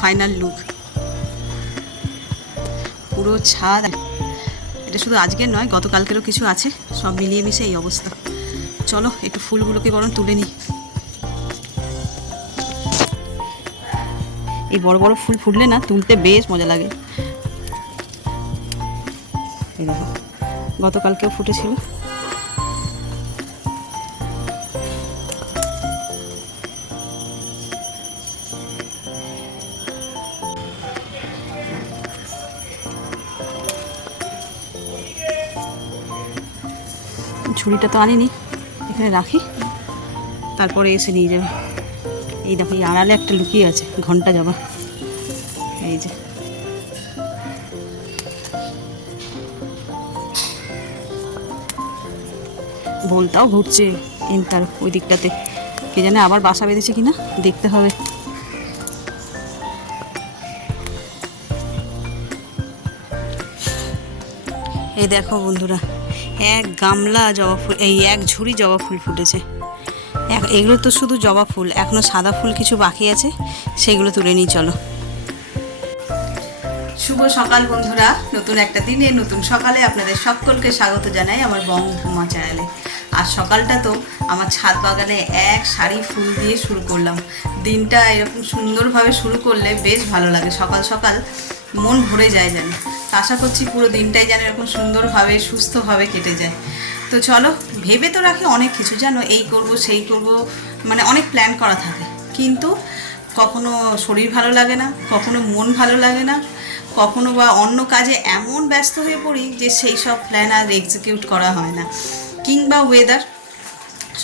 Final look. পুরো ছাদ, এটা শুধু আজকের নয়, গতকালকেরও কিছু আছে, সব মিলিয়ে মিশে এই অবস্থা। চলো একটু ফুলগুলোকে বরং তুলে নিই। এই বড় বড় ফুল ফুটলে না তুলতে বেশ মজা লাগে। এই দেখো, গতকালকেও ফুটেছিল। ঝুড়িটা তো আনিনি, এখানে রাখি, তারপরে এসে নিয়ে যাবো। এই দেখো, এই আড়ালে একটা লুকিয়ে আছে ঘন্টা জবা। এই যে ভোলটাও ঘুরছে তার ওই দিকটাতে, কে জানে আবার বাসা বেঁধেছে কিনা, দেখতে হবে। এই দেখো বন্ধুরা, এক গামলা জবা ফুল, এই এক ঝুড়ি জবা ফুল ফুটেছে। এগুলো তো শুধু জবা ফুল, এখনও সাদা ফুল কিছু বাকি আছে, সেগুলো তুলে নিই। চলো। শুভ সকাল বন্ধুরা, নতুন একটা দিনে নতুন সকালে আপনাদের সকলকে স্বাগত জানাই আমার বঙ্গভূমা চ্যানেলে। আর সকালটা তো আমার ছাদ বাগানে এক সারি ফুল দিয়ে শুরু করলাম। দিনটা এরকম সুন্দরভাবে শুরু করলে বেশ ভালো লাগে, সকাল সকাল মন ভরে যায় যেন। আশা করছি পুরো দিনটাই যেন এরকম সুন্দরভাবে সুস্থভাবে কেটে যায়। তো চলো, ভেবে তো রাখি অনেক কিছু, জানো, এই করব সেই করব, মানে অনেক প্ল্যান করা থাকে, কিন্তু কখনো শরীর ভালো লাগে না, কখনো মন ভালো লাগে না, কখনো বা অন্য কাজে এমন ব্যস্ত হয়ে পড়ি যে সেই সব প্ল্যান আর এক্সিকিউট করা হয় না, কিংবা ওয়েদার,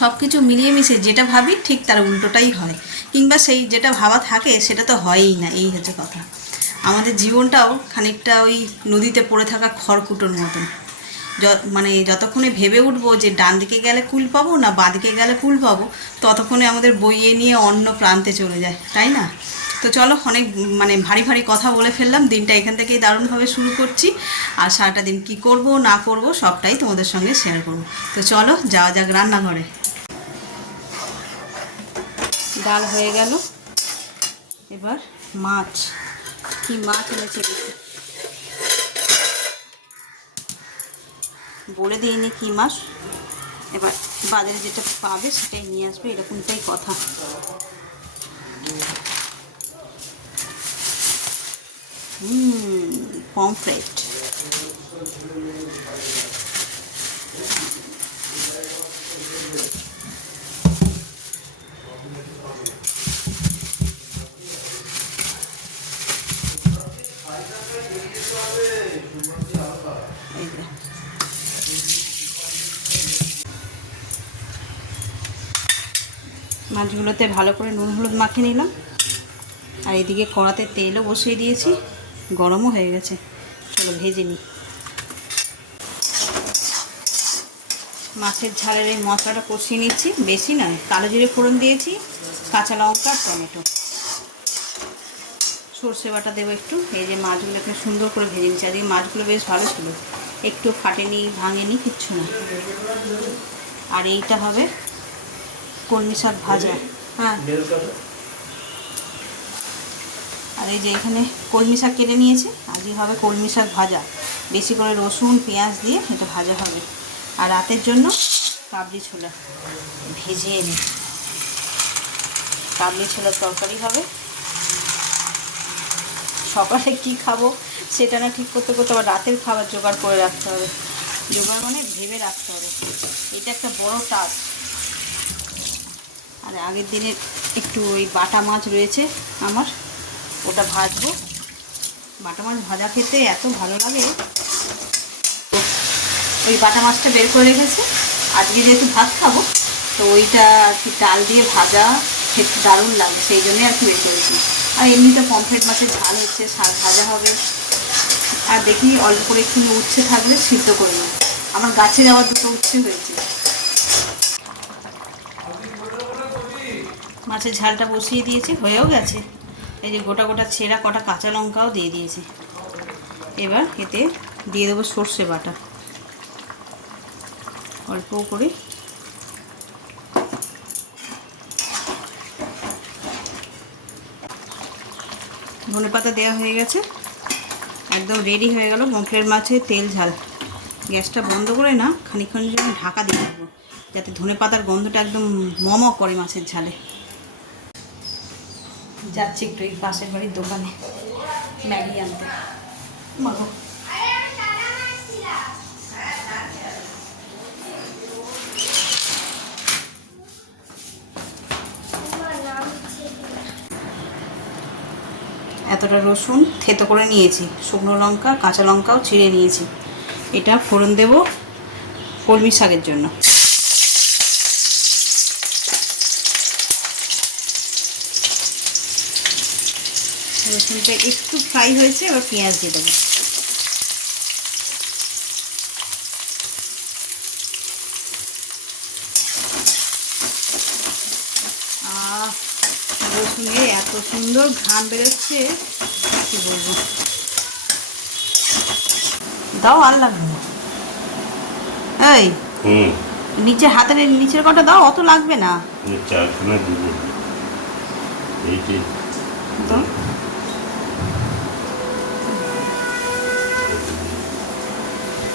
সব কিছু মিলিয়ে মিশে যেটা ভাবি ঠিক তার উল্টোটাই হয়, কিংবা সেই যেটা ভাবা থাকে সেটা তো হয়ই না। এই হচ্ছে কথা। আমাদের জীবনটাও খানিকটা ওই নদীতে পড়ে থাকা খড়কুটোর মতন। মানে যতক্ষণে ভেবে উঠবো যে ডান দিকে গেলে কুল পাবো না বাঁ দিকে গেলে কুল পাবো, ততক্ষণে আমাদের বইয়ে নিয়ে অন্য প্রান্তে চলে যায়, তাই না? তো চলো, অনেক মানে ভারী ভারী কথা বলে ফেললাম। দিনটা এখান থেকেই দারুণভাবে শুরু করছি, আর সারাটা দিন কী করব না করব সবটাই তোমাদের সঙ্গে শেয়ার করব। তো চলো যাওয়া যাক রান্নাঘরে। ডাল হয়ে গেল, এবার মাছ, কি মাছ এনেছে বলে দিইনি কি মাছ, এবার বাজারে যেটা পাবে সেটাই নিয়ে আসবে, এরকমটাই কথা। পমফ্রেট। মাছগুলোতে ভালো করে নুন হলুদ মাখিয়ে নিলাম, আর এদিকে কড়াতে তেলও বসিয়ে দিয়েছি, গরমও হয়ে গেছে। চলো ভেজে নিই। মাছের ঝালের এই মশলাটা কষিয়ে নিচ্ছি, বেশি নয়, কালো জিরে ফোড়ন দিয়েছি, কাঁচা লঙ্কা, টমেটো, সর্ষে বাটা দেবো একটু। এই যে মাছগুলো একটু সুন্দর করে ভেজে নিচ্ছি, আজকে মাছগুলো বেশ ভালো ছিল, একটু ফাটেনি ভাঙেনি কিচ্ছু না। আর এইটা হবে কলমি শাক ভাজা। হ্যাঁ, আর এই যে এখানে কলমি শাক কেটে নিয়েছে, আজকে হবে কলমি শাক ভাজা, বেশি করে রসুন পেঁয়াজ দিয়ে এটা ভাজা হবে। আর রাতের জন্য কাবলি ছোলা ভেজে এনে কাবলি ছোলার তরকারি হবে। সকালে কি খাবো সেটা না ঠিক করতে করতে আবার রাতের খাবার জোগাড় করে রাখতে হবে, জোগাড় মানে ভেবে রাখতে হবে, এটা একটা বড় টাস্ক। আর আগের দিনের একটু ওই বাটা মাছ রয়েছে আমার, ওটা ভাজবো। বাটা মাছ ভাজা খেতে এত ভালো লাগে, ওই বাটা মাছটা বের করে রেখেছি, আজকে যেহেতু ভাত খাবো তো ওইটা আর কি ডাল দিয়ে ভাজা খেতে দারুণ লাগে, সেই জন্যই আর কি বের করেছি। আর এমনিতে পমফ্রেট মাছের ঝাল হচ্ছে, শাক ভাজা হবে, আর দেখি অল্প করে একটু উচ্ছে থাকলে সিদ্ধ করে নেব। আমার গাছে যাওয়ার দুটো উচ্ছে হয়েছে। মাছের ঝালটা বসিয়ে দিয়েছি, হয়েও গেছে। এই যে গোটা গোটা ছেঁড়া কটা কাঁচা লঙ্কাও দিয়ে দিয়েছি। এবার এতে দিয়ে দেবো সর্ষে বাটা অল্প করে, ধনেপাতা দেওয়া হয়ে গেছে, একদম রেডি হয়ে গেল পমফ্রেট মাছের তেল ঝাল। গ্যাসটা বন্ধ করে না খানিকক্ষণের জন্য ঢাকা দিয়ে দেবো, যাতে ধনেপাতার গন্ধটা একদম মম করে মাছের ঝালে। যাচ্ছি একটু এই পাশের বাড়ির দোকানে ম্যাগি আনতে। মাগো এতটা রসুন থেতো করে নিয়েছি, শুকনো লঙ্কা কাঁচা লঙ্কাও ছিঁড়ে নিয়েছি। এটা ফোড়ন দেব কলমি শাকের জন্য। রসুনটা একটু ফ্রাই হয়েছে, এবার পেঁয়াজ দিয়ে দেবো। রসুনে এত সুন্দর ঘ্রাণ বেরোচ্ছে কি বলবো। দাও আর লাগবে না, এই নিচে হাতের নিচের কটা দাও, অত লাগবে না।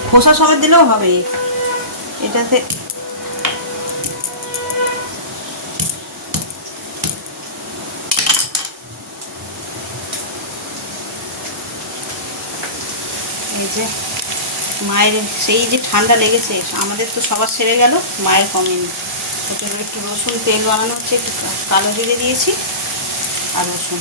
খোসা সমেত দিলেও হবে এটাতে। এই যে মায়ের সেই যে ঠান্ডা লেগেছে, আমাদের তো সবার সেরে গেল, মায়ের কমেনি। ওটা একটু রসুন তেল বানানো হচ্ছে, একটু কালো জিরে দিয়েছি আর রসুন।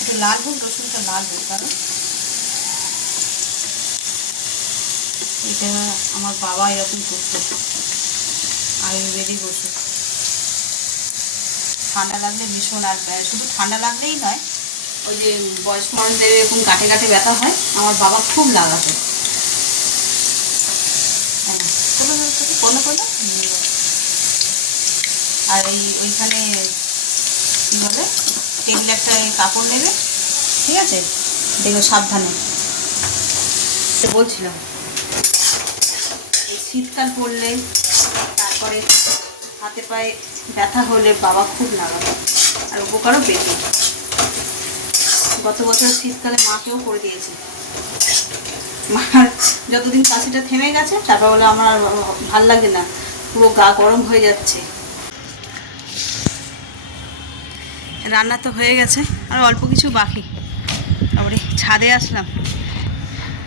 একটু লাল হোক, রসুনটা লাল হোক, কারণ এটা আমার বাবা এরকম করতো, আয়ুর্বেদিক ওষুধ। ঠান্ডা লাগলে ভীষণ, আর শুধু ঠান্ডা লাগলেই নয়, ওই যে বয়স্ক মানুষদের এরকম গাঁটে গাঁটে ব্যথা হয়, আমার বাবা খুব লাগাতো। আর ওইখানে কী বলে, টেবিলে একটা কাপড় নেবে, ঠিক আছে, দেখো সাবধানে। বলছিলাম এই শীতকাল পড়লে, তারপরে হাতে পায়ে ব্যথা হলে বাবা খুব লাগাবে, আর উপকারও পেত। গত বছর শীতকালে মাকেও করে দিয়েছে। মার যতদিন কাশিটা থেমে গেছে, তারপর বলে আমার ভাল লাগে না, পুরো গা গরম হয়ে যাচ্ছে। রান্না তো হয়ে গেছে, আর অল্প কিছু বাকি। তারপরে ছাদে আসলাম,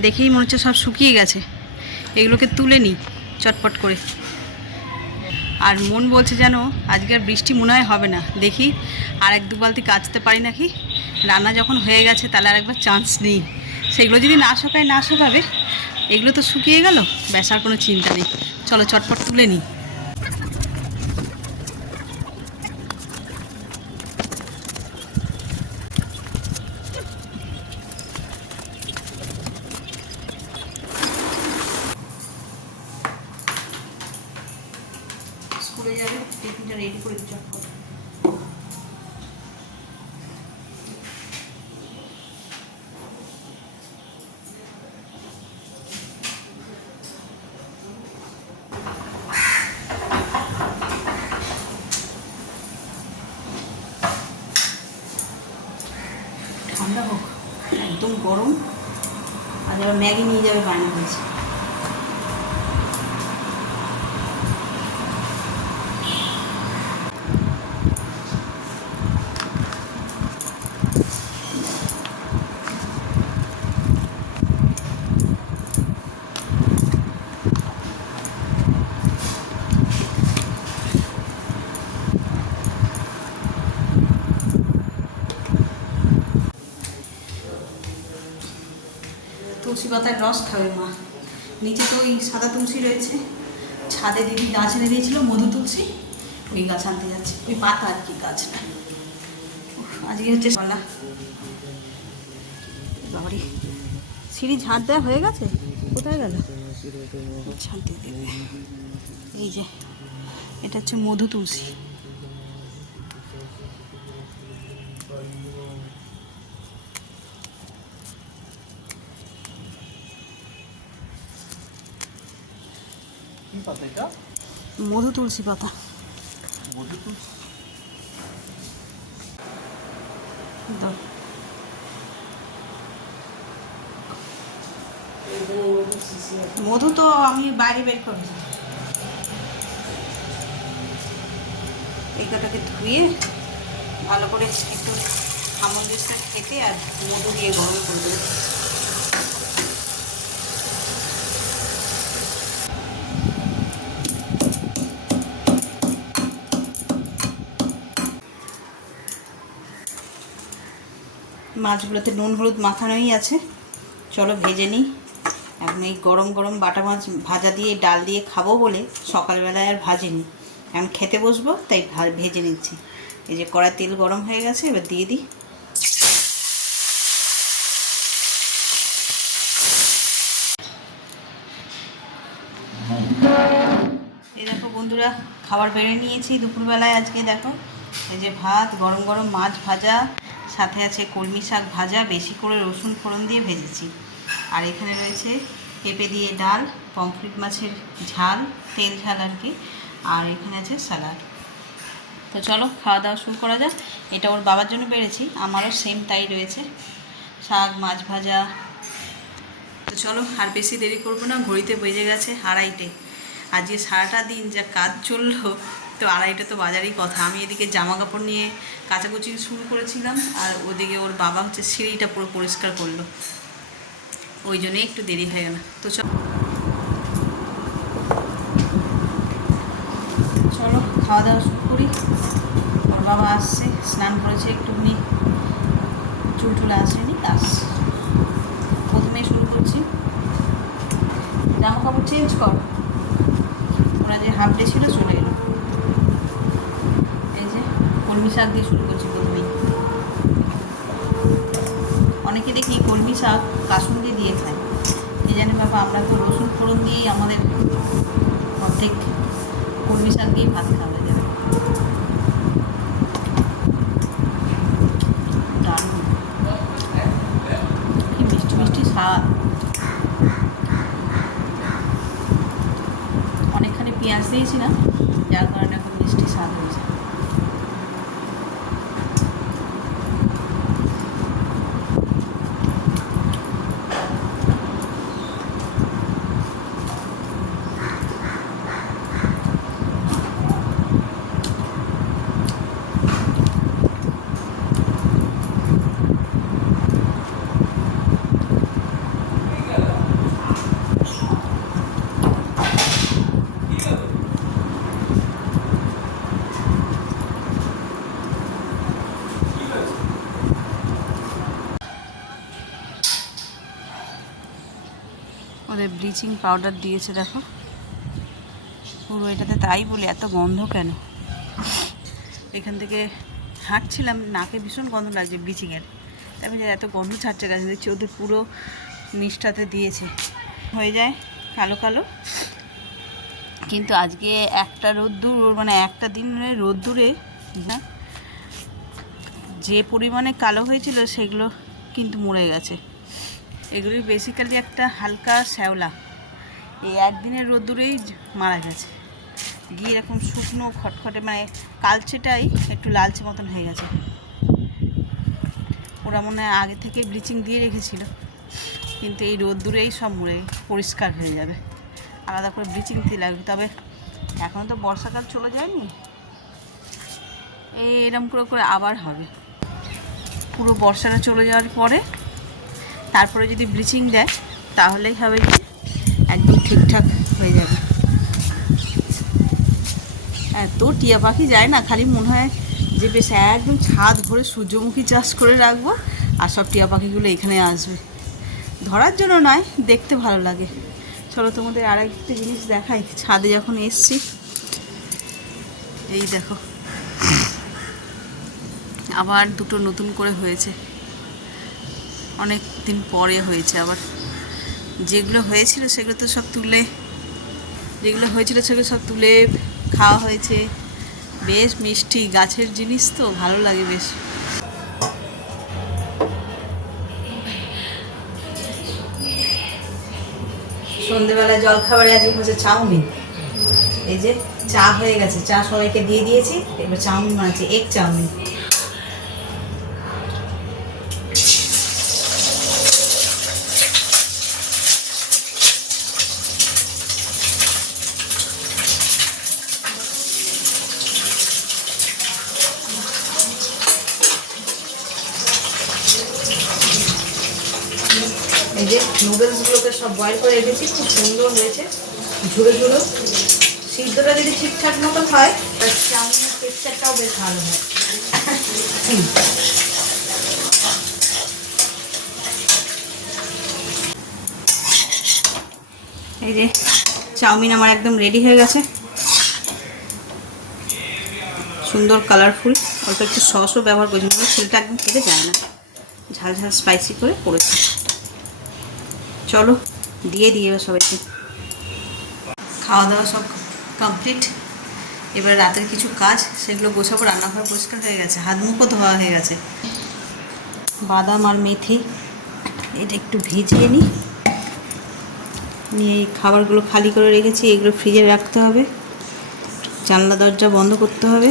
দেখেই মনে হচ্ছে সব শুকিয়ে গেছে, এগুলোকে তুলে নিই চটপট করে। আর মন বলছে যেন আজকে আর বৃষ্টি মনে হয় হবে না, দেখি আর এক দু বালতি কাচতে পারি নাকি। রান্না যখন হয়ে গেছে তাহলে আর একবার চান্স নেই, সেগুলো যদি না শুকাবে, এগুলো তো শুকিয়ে গেল, ব্যাস আর কোনো চিন্তা নেই। চলো চটপট তুলে নিই। স্কুলে যাবে, টিফিনটা রেডি করে দিচ্ছি। ঠান্ডা হোক, একদম গরম। আর এবার ম্যাগি নিয়ে যাবে বায়না হয়েছে। তুলসী পাতার রস খাবে মা। নিচে তো ওই সাদা তুলসী রয়েছে, ছাদে দিদি গাছ এনে দিয়েছিল মধু তুলসী, ওই গাছ আনতে যাচ্ছে, ওই পাতা আর কি, গাছটা। আজকে হচ্ছে সলা বাবারি, সিঁড়ি ঝাঁট দেওয়া হয়ে গেছে, কোথায় গেল ঝাঁট দিয়ে দেবে। এই যে এটা হচ্ছে মধু তুলসী। পাতা এটা? মধু তুলসী পাতা। মধু তুলসী। দাও। মধু তো আমি বাইরে বের করেছি। এই কটাকে ধুয়ে ভালো করে একটু আমন দিস্তা কেটে আর মধু দিয়ে গরম করে দেবো। মাছগুলোতে নুন হলুদ মাখানোই আছে, চলো ভেজে নিই। এখন এই গরম গরম বাটা মাছ ভাজা দিয়ে ডাল দিয়ে খাবো বলে সকালবেলায় আর ভাজিনি, এখন খেতে বসবো তাই ভেজে নিচ্ছি। এই যে কড়াই তেল গরম হয়ে গেছে, এবার দিয়ে দিই। এই দেখো বন্ধুরা, খাবার বেড়ে নিয়েছি দুপুরবেলায়। আজকে দেখো এই যে ভাত, গরম গরম মাছ ভাজা, সাথে আছে কলমি শাক ভাজা, বেশি করে রসুন ফোড়ন দিয়ে ভেজেছি। আর এখানে রয়েছে পেঁপে দিয়ে ডাল, পমফ্রেট মাছের ঝাল, তেল ঝাল আর কি, আর এখানে আছে স্যালাড। তো চলো খাওয়া দাওয়া শুরু করা যাক। এটা ওর বাবার জন্য বেড়েছি, আমারও সেম তাই রয়েছে, শাক মাছ ভাজা। তো চলো আর বেশি দেরি করবো না, ঘড়িতে বেজে গেছে 2:30। আজকে সারাটা দিন যা কাজ চললো, তো 2:30 তো বাজারই কথা। আমি এদিকে জামা কাপড় নিয়ে কাচাকুচি শুরু করেছিলাম, আর ওদিকে ওর বাবা হচ্ছে সিঁড়িটা পুরো পরিষ্কার করলো, ওই জন্যই একটু দেরি হয়ে গেল। তো চলো খাওয়া দাওয়া শুরু করি। ওর বাবা আসছে, স্নান করেছে, একটুখানি চুল টুলে আসেনি, আসছে। প্রথমেই শুরু করছি, জামা কাপড় চেঞ্জ কর। ওরা যে হাফ ডে ছিল চলে এলো। এই যে কলমি শাক দিয়ে শুরু করছি প্রথমেই। অনেকে দেখি কলমি শাক কাসুন্দি দিয়ে খায়, কি জানি বাবা, আমরা তো রসুন ফোড়ন দিয়েই আমাদের অর্ধেক কলমি শাক দিয়ে ভাত খাওয়া হয়ে যাবে। দারুণ, কি মিষ্টি মিষ্টি স্বাদ। অনেকখানি পেঁয়াজ দিয়েছিলাম, যার কারণে খুব মিষ্টি স্বাদ হয়েছে। ওদের ব্লিচিং পাউডার দিয়েছে দেখো পুরো এটাতে, তাই বলি এত গন্ধ কেন। এখান থেকে হাঁটছিলাম, নাকে ভীষণ গন্ধ লাগছে ব্লিচিংয়ের, আমি যে এত গন্ধ ছাড়ছে গাছে, দেখছি ওদের পুরো মিষ্টাতে দিয়েছে, হয়ে যায় কালো কালো। কিন্তু আজকে একটা রোদ্দুর, মানে একটা দিনের রোদ্দুরে যে পরিমাণে কালো হয়েছিল সেগুলো কিন্তু মরে গেছে। এগুলি বেসিক্যালি একটা হালকা শ্যাওলা, এই একদিনের রোদ্দুরেই মারা গেছে, গিয়ে এরকম শুকনো খটখটে, মানে কালচেটাই একটু লালচে মতন হয়ে গেছে। ওরা মনে হয় আগে থেকে ব্লিচিং দিয়ে রেখেছিল, কিন্তু এই রোদ্দুরেই সব মরে পরিষ্কার হয়ে যাবে, আলাদা করে ব্লিচিং দিয়ে লাগবে। তবে এখন তো বর্ষাকাল চলে যায়নি, এরকম করে করে আবার হবে। পুরো বর্ষাটা চলে যাওয়ার পরে তারপরে যদি ব্লিচিং দেয় তাহলেই হবে যে একদম ঠিকঠাক হয়ে যাবে। এত টিয়া পাখি যায় না, খালি মনে হয় যে বেশ একদম ছাদ ভরে সূর্যমুখী চাষ করে রাখবো, আর সব টিয়া পাখিগুলো এখানে আসবে, ধরার জন্য নয়, দেখতে ভালো লাগে। চলো তোমাদের আরেকটা জিনিস দেখাই। ছাদে যখন এসছি, এই দেখো আবার দুটো নতুন করে হয়েছে, অনেক দিন পরে হয়েছে আবার। যেগুলো হয়েছিল সেগুলো তো সব তুলে, যেগুলো হয়েছিল সেগুলো সব তুলে খাওয়া হয়েছে। বেশ মিষ্টি, গাছের জিনিস তো ভালো লাগে বেশ। সন্ধ্যেবেলায় জলখাবারে আজকে হচ্ছে চাউমিন। এই যে চা হয়ে গেছে, চা সবাইকে দিয়ে দিয়েছি। এবার চাউমিন বানাচ্ছি, এগ চাউমিন। এই যে নুডলসগুলোকে সব বয়েল করে রেখেছি, খুব সুন্দর হয়েছে, ঝুড়ো ঝুড়ো। সিদ্ধটা যদি ঠিকঠাক মতন হয় তার চাউমিনের টেক্সচারটাও বেশ ভালো হয়। এই যে চাউমিন আমার একদম রেডি হয়ে গেছে, সুন্দর কালারফুল। অল্প একটু সসও ব্যবহার করেছি, ছেলেটা একদম খেতে যায় না, ঝাল ঝাল স্পাইসি করে করেছি। চলো দিয়ে দিই এবার সবাইকে। খাওয়া দাওয়া সব কমপ্লিট। এবার রাতের কিছু কাজ, সেগুলো গোছাবো। রান্নাঘর পরিষ্কার হয়ে গেছে, হাত মুখও ধোয়া হয়ে গেছে। বাদাম আর মেথি এটা একটু ভিজিয়ে নিই, নিয়ে এই খাবারগুলো খালি করে রেখেছি, এগুলো ফ্রিজে রাখতে হবে। জানলা দরজা বন্ধ করতে হবে।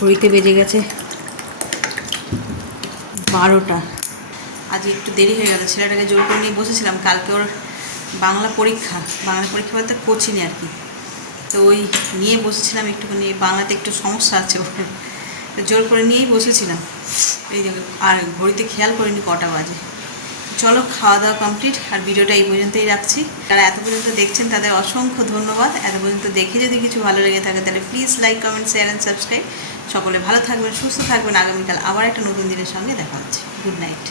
ঘড়িতে বেজে গেছে 12টা। আজ একটু দেরি হয়ে গেল, ছেলেটাকে জোর করে নিয়ে বসেছিলাম। কালকে ওর বাংলা পরীক্ষা বলতে কোচিং আর কি, তো ওই নিয়ে বসেছিলাম একটুখানি। বাংলাতে একটু সমস্যা আছে ওর, জোর করে নিয়েই বসেছিলাম। এই যে আর ঘড়িতে খেয়াল করিনি কটা বাজে। চলো খাওয়া দাওয়া কমপ্লিট, আর ভিডিওটা এই পর্যন্তই রাখছি। যারা এত পর্যন্ত দেখছেন তাদের অসংখ্য ধন্যবাদ। এত পর্যন্ত দেখে যদি কিছু ভালো লেগে থাকে তাহলে please like, comment, share and subscribe. সকলে ভালো থাকবেন, সুস্থ থাকবেন। আগামীকাল আবার একটা নতুন দিনের সঙ্গে দেখা হচ্ছে। Good night.